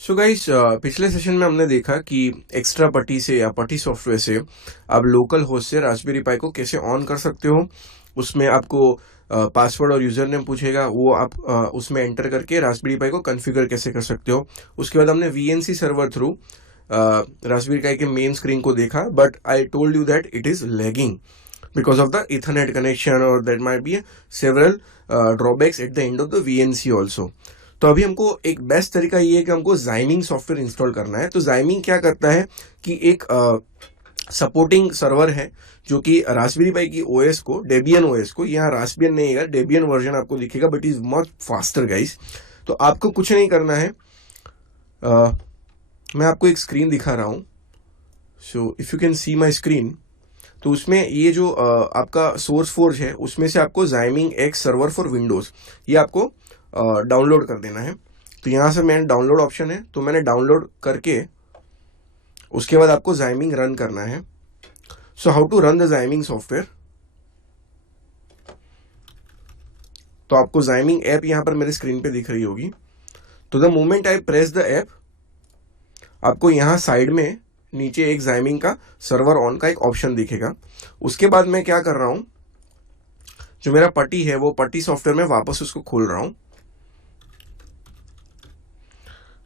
So guys, पिछले session में हमने देखा कि एक्स्ट्रा पटी से या पटी सॉफ्टवेयर से आप लोकल होस्ट से रास्पबेरी पाई को कैसे ऑन कर सकते हो। उसमें आपको पासवर्ड और यूजर नेम पूछेगा, वो आप उसमें एंटर करके रास्पबेरी पाई को कॉन्फ़िगर कैसे कर सकते हो। उसके बाद हमने वीएनसी सर्वर थ्रू रास्पबेरी पाई के मेन स्क्रीन को देखा, but I told you that it is lagging because of the Ethernet connection, or there might be several drawbacks at the end of the VNC also. तो अभी हमको एक best तरीका ये है कि हमको Zyming सॉफ्टवेयर इंस्टॉल करना है। तो Zyming क्या करता है कि एक सपोर्टिंग सर्वर है जो कि रास्पबेरी पाई की ओएस को, डेबियन ओएस को, यहाँ रास्पबियन नहीं है, डेबियन वर्जन आपको दिखेगा, but is much faster guys. तो आपको कुछ नहीं करना है, मैं आपको एक स्क्रीन दिखा रहा हूँ। So if you can C my screen, तो उसमें ये जो आपका सोर्स फोर्ज है उसमें से आपको Zyming X server for Windows ये आपको डाउनलोड कर देना है। तो यहाँ से मैंने डाउनलोड ऑप्शन है, तो मैंने डाउनलोड करके उसके बाद आपको Zyming रन करना है। So how to run the Zyming software, तो आपको Zyming ऐप यहाँ पर मेरे स्क्रीन पे दिख रही होगी। तो the moment I press the app, आपको यहाँ साइड में नीचे एक Zyming का सर्वर ऑन का एक ऑप्शन दिखेगा। उसके बाद मैं क्या कर रहा हूं, जो मेरा पटी है वो पटी सॉफ्टवेयर में वापस उसको खोल रहा हूं,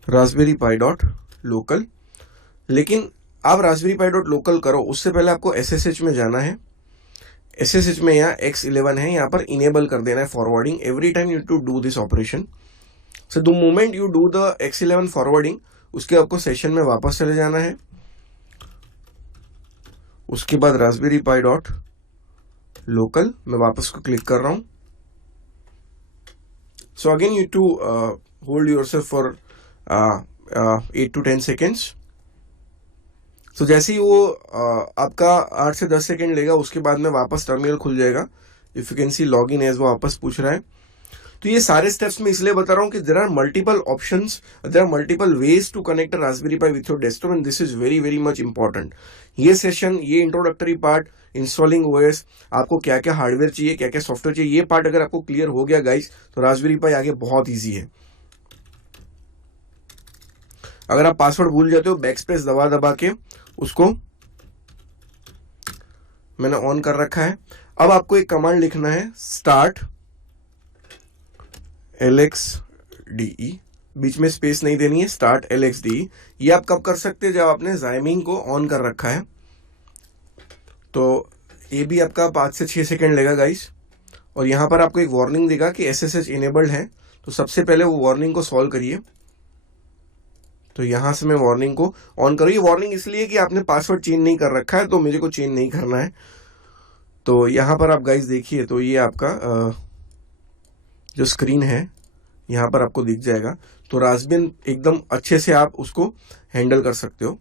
रास्पबेरी पाई डॉट लोकल। लेकिन आप रास्पबेरी पाई डॉट लोकल करो उससे पहले आपको SSH में जाना है। SSH में यहाँ X11 है, यहाँ पर इनेबल कर देना है forwarding every time you to do this operation. So the moment you do the X11 forwarding, उसके आपको सेशन में वापस चले जाना है। उसके बाद रास्पबेरी पाई डॉट लोकल, मैं वापस को क्लिक कर रहा हूं। So again you to hold yourself for 8 to 10 seconds. तो जैसे ही वो आपका 8 से 10 सेकेंड लेगा, उसके बाद में वापस टर्मिनल खुल जाएगा। If you can see log in as, वो वापस पूछ रहा है। तो ये सारे स्टेप्स मैं इसलिए बता रहा हूं कि there are multiple options, there are multiple ways to connect a raspberry pi with your desktop, and this is very very much important. ये सेशन, ये इंट्रोडक्टरी पार्ट, इंस्टॉलिंग ओएस, आपको क्या क्या हार्डवेयर चाहिए, क्या क्या सॉफ्टवेयर चाहिए, ये पार्ट अगर आपको क्लियर हो गया गाइस, तो रास्पबेरी पाई आगे बहुत ईजी है। अगर आप पासवर्ड भूल जाते हो, बैक स्पेस दबा दबा के उसको मैंने ऑन कर रखा है। अब आपको एक कमांड लिखना है, स्टार्ट LXDE, बीच में स्पेस नहीं देनी है, स्टार्ट LXDE। ये आप कब कर सकते हैं, जब आपने Zyming को ऑन कर रखा है। तो ये भी आपका 5 से 6 सेकेंड लेगा गाइस। और यहाँ पर आपको एक वार्निंग देगा कि SSH इनेबल्ड है, तो सबसे पहले वो वार्निंग को सॉल्व करिए। तो यहाँ से मैं वार्निंग को ऑन करूँ। ये वार्निंग इसलिए कि आपने पासवर्ड चेंज नहीं कर रखा है, तो मुझे को चेंज नहीं करना है। तो यहाँ पर आप गाइस देखिए, तो ये आपका जो स्क्रीन है यहाँ पर आपको दिख जाएगा। तो रास्पबियन एकदम अच्छे से आप उसको हैंडल कर सकते हो।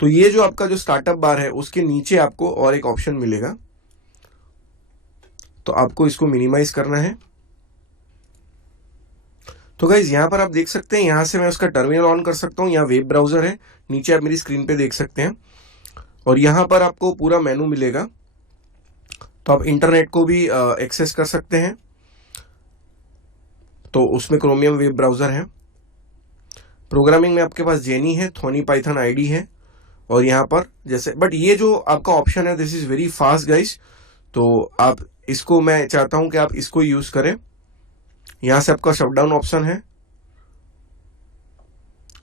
तो ये जो आपका जो स्टार्टअप बार है, उसके नीचे आपको और एक ऑप्शन मिलेगा, तो आपको इसको मिनिमाइज करना है। तो गाइज यहाँ पर आप देख सकते हैं, यहाँ से मैं उसका टर्मिनल ऑन कर सकता हूँ। यहाँ वेब ब्राउजर है, नीचे आप मेरी स्क्रीन पे देख सकते हैं। और यहाँ पर आपको पूरा मेनू मिलेगा, तो आप इंटरनेट को भी एक्सेस कर सकते हैं। तो उसमें क्रोमियम वेब ब्राउजर है। प्रोग्रामिंग में आपके पास जेनी है, थोनी पाइथन आईडी है, और यहाँ पर जैसे, बट ये जो आपका ऑप्शन है, this is very fast guys. तो आप इसको, मैं चाहता हूं कि आप इसको यूज करें। यहां से आपका शटडाउन ऑप्शन है,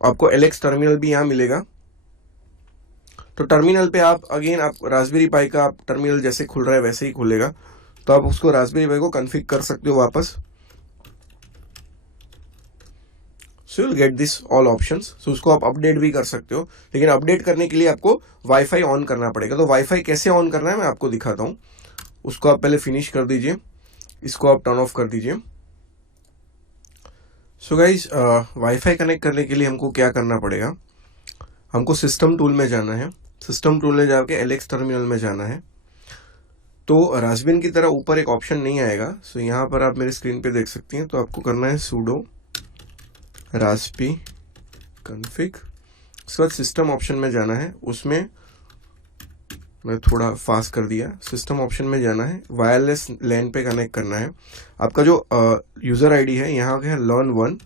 आपको LX टर्मिनल भी यहां मिलेगा। तो टर्मिनल पे आप अगेन, आप रास्पबेरी पाई का आप टर्मिनल जैसे खुल रहा है वैसे ही खुलेगा, तो आप उसको रास्पबेरी पाई को कॉन्फ़िगर कर सकते हो वापस। So you will get this all options. So उसको आप अपडेट भी कर सकते हो, लेकिन अपडेट करने के लिए आपको वाईफाई ऑन करना पड़ेगा। तो वाईफाई कैसे ऑन करना है मैं आपको दिखाता हूँ। उसको आप पहले फिनिश कर दीजिए, इसको आप टर्न ऑफ कर दीजिए। सो गाइज, वाईफाई कनेक्ट करने के लिए हमको क्या करना पड़ेगा, हमको सिस्टम टूल में जाना है। सिस्टम टूल में जाके LX टर्मिनल में जाना है। तो रास्पबियन की तरह ऊपर एक ऑप्शन नहीं आएगा। सो यहाँ पर आप मेरे स्क्रीन पे देख सकती हैं। तो आपको करना है sudo raspi config। उसके बाद सिस्टम ऑप्शन में जाना है, उसमें मैं थोड़ा फास्ट कर दिया। सिस्टम ऑप्शन में जाना है, वायरलेस लैन पे कनेक्ट करना है। आपका जो यूज़र आईडी है यहाँ है learn1,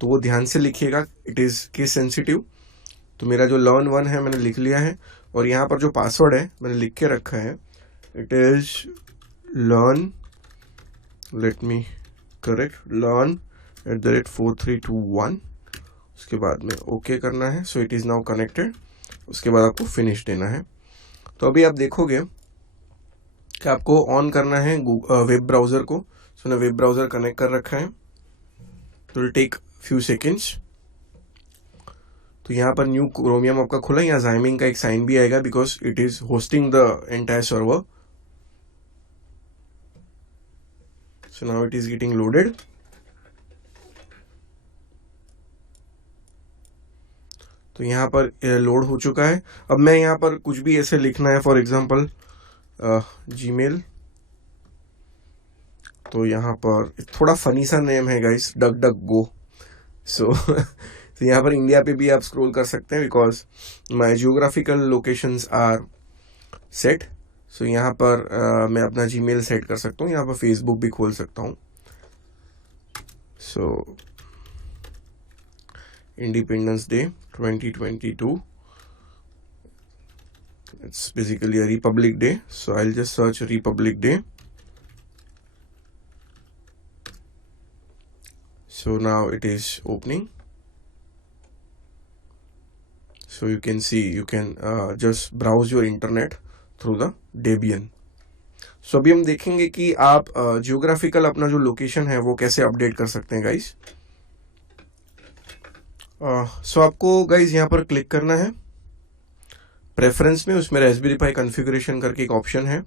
तो वो ध्यान से लिखिएगा, इट इज़ केस सेंसिटिव। तो मेरा जो लर्न 1 है मैंने लिख लिया है, और यहाँ पर जो पासवर्ड है मैंने लिख के रखा है, it is learn, let me correct, learn @4321। उसके बाद में ओके करना है। So it is now connected. उसके बाद आपको फिनिश देना है। तो अभी आप देखोगे कि आपको ऑन करना है वेब ब्राउज़र को। सो मैंने वेब ब्राउज़र कनेक्ट कर रखा है। तो विल टेक फ्यू सेकेंड्स। तो यहाँ पर न्यू क्रोमियम आपका खुला, यहाँ जाइमिंग का एक साइन भी आएगा because it is hosting the entire server. So now it is getting loaded. तो यहाँ पर लोड हो चुका है। अब मैं यहाँ पर कुछ भी ऐसे लिखना है, फॉर एग्जांपल जीमेल। तो यहाँ पर थोड़ा फनी सा नेम है गाइस, डक डक गो। सो तो यहाँ पर इंडिया पे भी आप स्क्रॉल कर सकते हैं because my geographical locations are set. So यहाँ पर मैं अपना जीमेल सेट कर सकता हूँ। यहाँ पर फेसबुक भी खोल सकता हूँ। सो independence day 2022, it's basically a Republic Day, so I'll just search Republic Day. So now it is opening, so you can see, you can just browse your internet through the Debian. So अभी हम देखेंगे कि आप geographical अपना जो location है वो कैसे अपडेट कर सकते हैं गाइस। सो आपको गाइस यहाँ पर क्लिक करना है प्रेफरेंस में, उसमें रास्पबेरी पाई कॉन्फ़िगरेशन करके एक ऑप्शन है।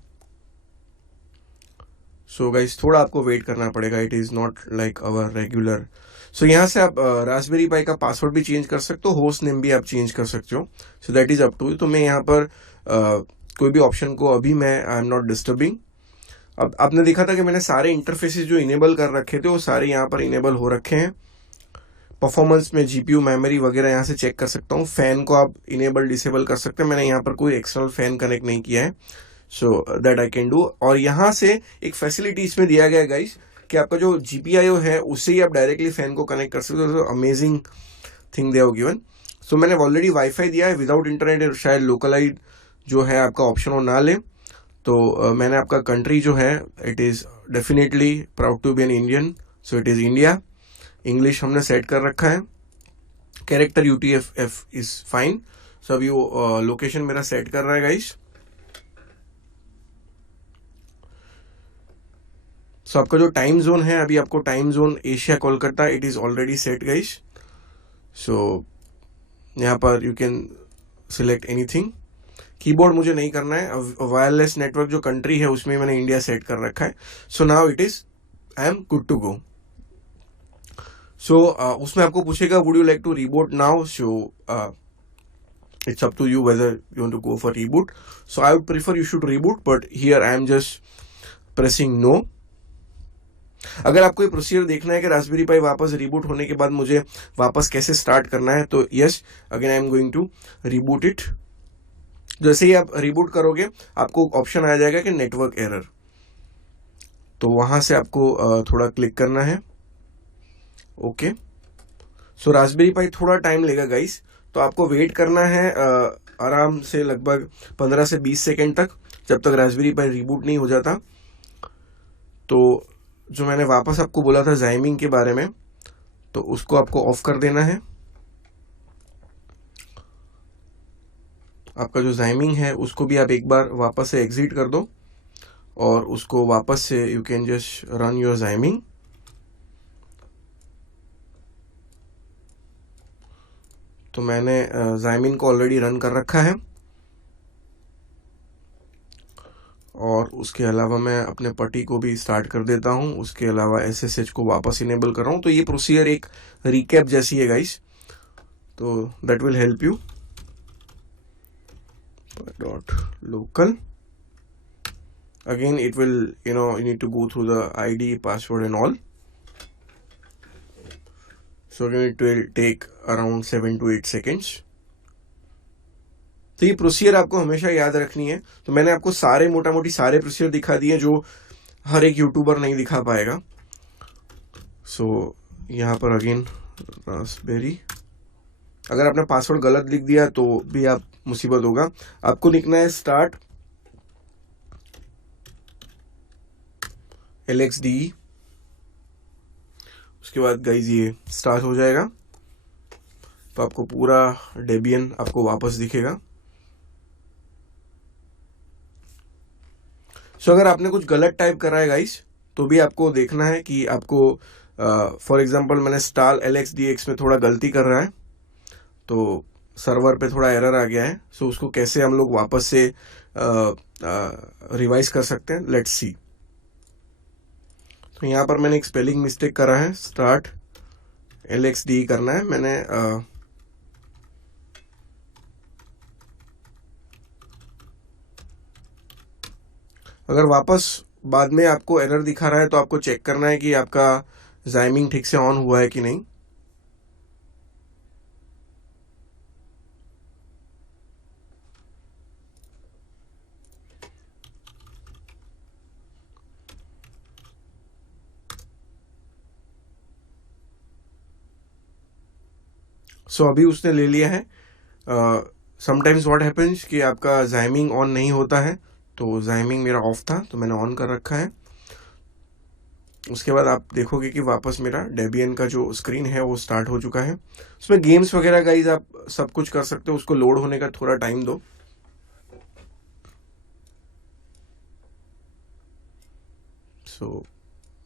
सो गाइस थोड़ा आपको वेट करना पड़ेगा, it is not like our regular. So यहाँ से आप रास्पबेरी पाई का पासवर्ड भी चेंज कर सकते हो, होस्ट नेम भी आप चेंज कर सकते हो। So that is up to you. तो मैं यहाँ पर कोई भी ऑप्शन को अभी मैं आई एम नॉट डिस्टर्बिंग। अब आपने देखा था कि मैंने सारे इंटरफेसेस जो इनेबल कर रखे थे वो सारे यहाँ पर इनेबल हो रखे हैं। परफॉर्मेंस में जीपीयू मेमोरी वगैरह यहाँ से चेक कर सकता हूँ। फैन को आप इनेबल डिसेबल कर सकते हैं। मैंने यहाँ पर कोई एक्सटर्नल फैन कनेक्ट नहीं किया है, so that I can do. और यहाँ से एक फैसिलिटी इसमें दिया गया है गाइस कि आपका जो GPIO है उससे ही आप डायरेक्टली फैन को कनेक्ट कर सकते हो। Amazing thing they have given. So मैंने ऑलरेडी वाईफाई दिया है विदाउट इंटरनेट, शायद लोकलाइज जो है आपका ऑप्शन वो ना ले। तो मैंने आपका कंट्री जो है it is definitely proud to be an Indian, so it is India. English हमने सेट कर रखा है। Character UTF-F is fine. सो अभी वो लोकेशन मेरा सेट कर रहा है गाइस। सो आपका जो टाइम जोन है, अभी आपको time zone Asia Kolkata it is already set guys. So यहाँ पर you can select anything. Keyboard मुझे नहीं करना है। वायरलेस नेटवर्क जो कंट्री है उसमें मैंने इंडिया सेट कर रखा है। So now it is I am good to go. So उसमें आपको पूछेगा would you like to reboot now. So it's up to you whether you want to go for reboot. So I would prefer you should reboot, but here I am just pressing no. अगर आपको ये procedure देखना है कि Raspberry पाई वापस reboot होने के बाद मुझे वापस कैसे स्टार्ट करना है, तो yes again I am going to reboot it. जैसे ही आप रिबूट करोगे आपको ऑप्शन आ जाएगा कि नेटवर्क एरर, तो वहां से आपको थोड़ा क्लिक करना है। ओके, सो रास्पबेरी पाई थोड़ा टाइम लेगा गाइस, तो आपको वेट करना है आराम से लगभग 15 से 20 सेकेंड तक, जब तक रास्पबेरी पाई रिबूट नहीं हो जाता। तो जो मैंने वापस आपको बोला था जाइमिंग के बारे में, तो उसको आपको ऑफ कर देना है। आपका जो जाइमिंग है उसको भी आप एक बार वापस से एग्जिट कर दो और उसको वापस से you can just run your जाइमिंग। तो मैंने जाइमिन को ऑलरेडी रन कर रखा है, और उसके अलावा मैं अपने पट्टी को भी स्टार्ट कर देता हूं। उसके अलावा SSH को वापस इनेबल कर रहा हूं। तो ये प्रोसीजर एक रिकैप जैसी है गाइस, तो that will help you. .local again it will you need to go through the ID, password and all. So again it will take around 7 to 8 seconds. तो ये प्रोसीजर आपको हमेशा याद रखनी है। तो मैंने आपको सारे मोटा मोटी सारे प्रोसीजर दिखा दिए जो हर एक यूट्यूबर नहीं दिखा पाएगा। सो यहाँ पर अगेन रास्पबेरी। अगर आपने पासवर्ड गलत लिख दिया तो भी आप मुसीबत होगा। आपको लिखना है स्टार्ट LXDE। उसके बाद गाइज ये स्टार्ट हो जाएगा तो आपको पूरा डेबियन आपको वापस दिखेगा। सो अगर आपने कुछ गलत टाइप करा है गाइस तो भी आपको देखना है कि आपको फॉर एग्जांपल मैंने स्टार LXDX में थोड़ा गलती कर रहा है तो सर्वर पे थोड़ा एरर आ गया है। सो उसको कैसे हम लोग वापस से रिवाइज कर सकते हैं, लेट्स सी। तो यहाँ पर मैंने एक स्पेलिंग मिस्टेक करा है, स्टार्ट LXDE करना है मैंने। अगर वापस बाद में आपको एरर दिखा रहा है तो आपको चेक करना है कि आपका जाइमिंग ठीक से ऑन हुआ है कि नहीं। सो अभी उसने ले लिया है। समटाइम्स व्हाट हैपेंस कि आपका जाइमिंग ऑन नहीं होता है, तो जाइमिंग मेरा ऑफ था तो मैंने ऑन कर रखा है। उसके बाद आप देखोगे कि वापस मेरा डेबियन का जो स्क्रीन है वो स्टार्ट हो चुका है। उसमें गेम्स वगैरह गाइज आप सब कुछ कर सकते हो, उसको लोड होने का थोड़ा टाइम दो। सो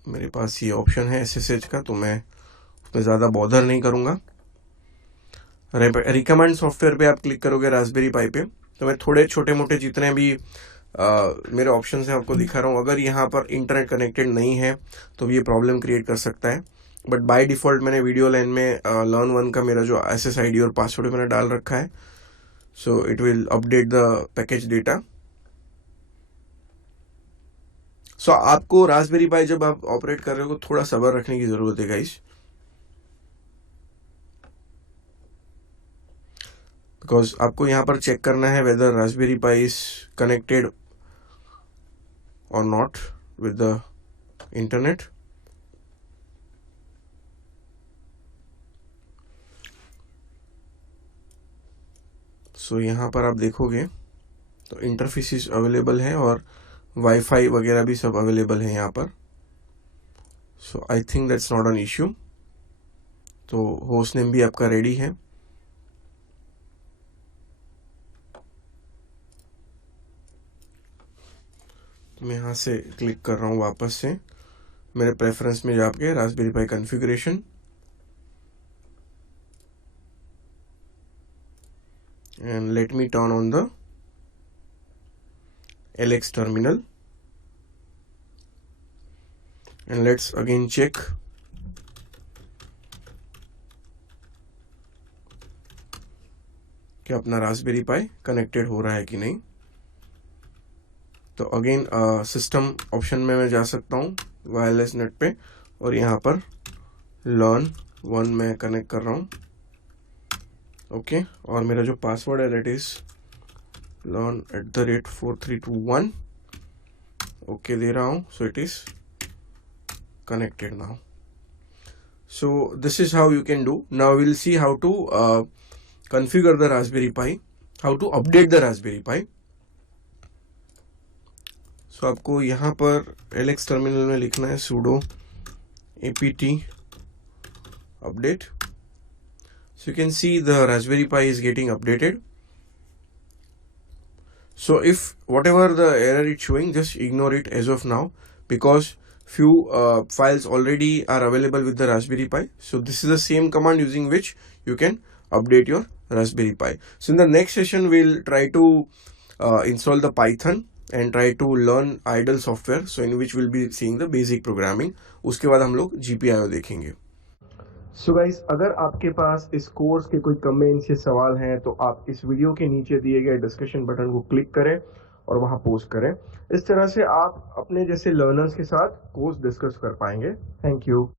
मेरे पास ये ऑप्शन है SSH का तो मैं उसमें ज़्यादा बॉदर नहीं करूँगा। रिकमेंड सॉफ्टवेयर पे आप क्लिक करोगे रास्पबेरी पाई पे तो मैं थोड़े छोटे मोटे जितने भी मेरे ऑप्शन है आपको दिखा रहा हूँ। अगर यहाँ पर इंटरनेट कनेक्टेड नहीं है तो ये प्रॉब्लम क्रिएट कर सकता है, बट बाय डिफ़ॉल्ट मैंने वीडियो लाइन में LearnOne का मेरा जो SSID और पासवर्ड मैंने डाल रखा है। So it will update the package data. So आपको रास्पबेरी पाई जब आप ऑपरेट कर रहे हो थोड़ा सब्र रखने की ज़रूरत है गाइस, बिकॉज आपको यहाँ पर चेक करना है whether Raspberry Pi is connected or not with the internet. सो यहाँ पर आप देखोगे तो इंटरफेसेस अवेलेबल है और वाईफाई वगैरह भी सब अवेलेबल है यहाँ पर। So I think that's not an issue. तो होस्ट नेम भी आपका रेडी है। मैं यहाँ से क्लिक कर रहा हूँ वापस से मेरे प्रेफरेंस में जाके Raspberry pi configuration, and let me turn on the LX terminal and let's again check कि अपना रास्पबेरी पाई कनेक्टेड हो रहा है कि नहीं। तो अगेन सिस्टम ऑप्शन में मैं जा सकता हूँ वायरलेस नेट पे और यहाँ पर LearnOne में कनेक्ट कर रहा हूँ। ओके और मेरा जो पासवर्ड है दैट इज learn@4321 ओके दे रहा हूँ। So it is connected now. So this is how you can do. Now we'll see how to configure the Raspberry Pi, how to update the Raspberry Pi. So आपको यहाँ पर LX terminal में लिखना है sudo apt update. So you can see the Raspberry Pi is getting updated. So if whatever the error it's showing, just ignore it as of now because few files already are available with the Raspberry Pi. So this is the same command using which you can update your Raspberry Pi. So in the next session we'll try to install the Python and try to learn idle software. So in which we'll be seeing the basic programming. उसके बाद हम लोग GPIO देखेंगे. So guys अगर आपके पास इस course के कोई कमेंट्स या सवाल हैं तो आप इस वीडियो के नीचे दिए गए डिस्कशन बटन को क्लिक करें और वहां पोस्ट करें। इस तरह से आप अपने जैसे लर्नर्स के साथ कोर्स डिस्कस कर पाएंगे। Thank you.